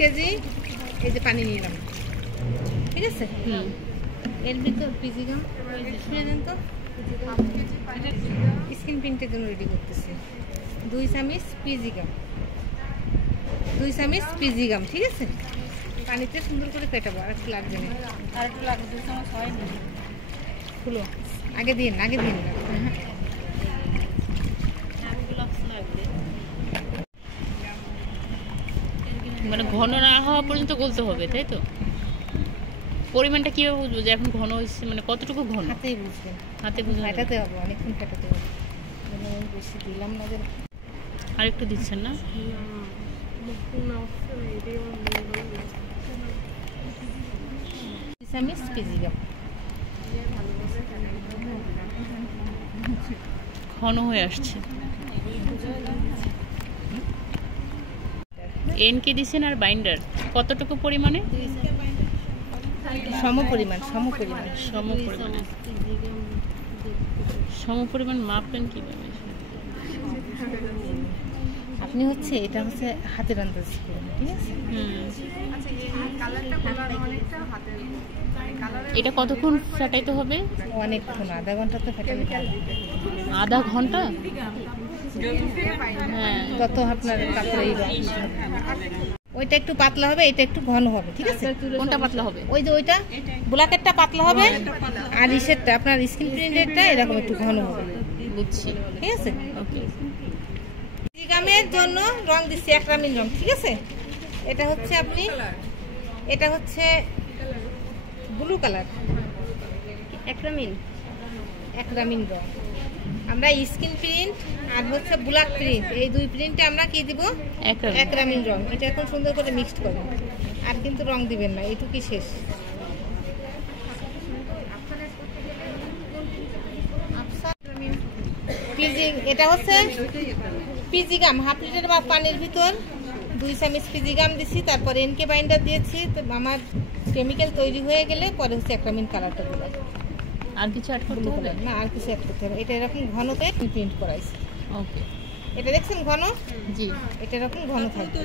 KG এই যে পানি নিলাম, ঠিক আছে। এর ভিতর পিজিগাম শুনে দেন তো, স্কিন প্রিন্টের জন্য রেডি করতেছি। 2 চামচ পিজিগাম, 2 চামচ পিজিগাম, ঠিক আছে। পানিতে সুন্দর করে পেটাবো, আর একটু লাগবে না, আর একটু লাগবে, 2 চামচ হয় না। খুলো, আগে দিন না। মানে ঘন না হওয়া পর্যন্ত গলতে হবে, তাই তো? পরিমাণটা কিভাবে বুঝবো যে এখন ঘন হয়েছে, মানে কতটুকু ঘন? হাতেই বুঝবেন, হাতে বুঝে ফাটাতে হবে, অনেকক্ষণ ফাটাতে হবে। বেশি দিলাম না, আর একটু দিচ্ছেন না? 2 চামচ পিজিগাম। ঘন হয়ে আসছে। এনকে দিছেন আর বাইন্ডার কতটুকু পরিমাণে? সম পরিমাণ মাপলেন কিভাবে? আপনি হচ্ছে এটা হচ্ছে হাতের আন্দাজ করুন, ঠিক আছে। এটা কতক্ষণ ফেটাইতে হবে? অনেকক্ষণ, আধা ঘন্টা তো ফেটানো হবে। আধা ঘন্টা? হ্যাঁ, তত আপনার কাপড়ে ওইটা একটু পাতলা হবে, এটা একটু ঘন হবে, ঠিক আছে। কোনটা পাতলা হবে? ওই যে ওইটা ব্ল্যাকেরটা পাতলা হবে, আর ইসেরটা আপনার স্কিন প্রিন্টেরটা এরকম একটু ঘন হবে, বুঝছি, ঠিক আছে। ওকে। পিজিগামের জন্য রং দিচ্ছি একরামিন রং, ঠিক আছে। এটা হচ্ছে ব্লু কালার, একরামিন রং। আমরা স্কিন প্রিন্ট আর হচ্ছে ব্ল্যাক প্রিন্ট, এই 2 প্রিন্টে আমরা কি দিব? একরামিন রং। এটা এখন সুন্দর করে মিক্সড করবেন, আর কিন্তু রং দিবেন না, এইটুকুই শেষ। এটা হচ্ছে পিজিগাম, হাফ লিটার বা পানির ভিতর 2 চামচ পিজিগাম দিছি, তারপর এনকে বাইন্ডার দিয়েছি। তো আমার কেমিক্যাল তৈরি হয়ে গেলে পরে হচ্ছে একরামিন কালারটা দিলাম। আর কিছু অ্যাড করতে হবে না, আর কিছু অ্যাড করতে হবে। এটা এরকম ঘনতে প্রিন্ট করাইছি। ওকে, এটা দেখছেন ঘন? জি, এটা এরকম ঘন থাকবে।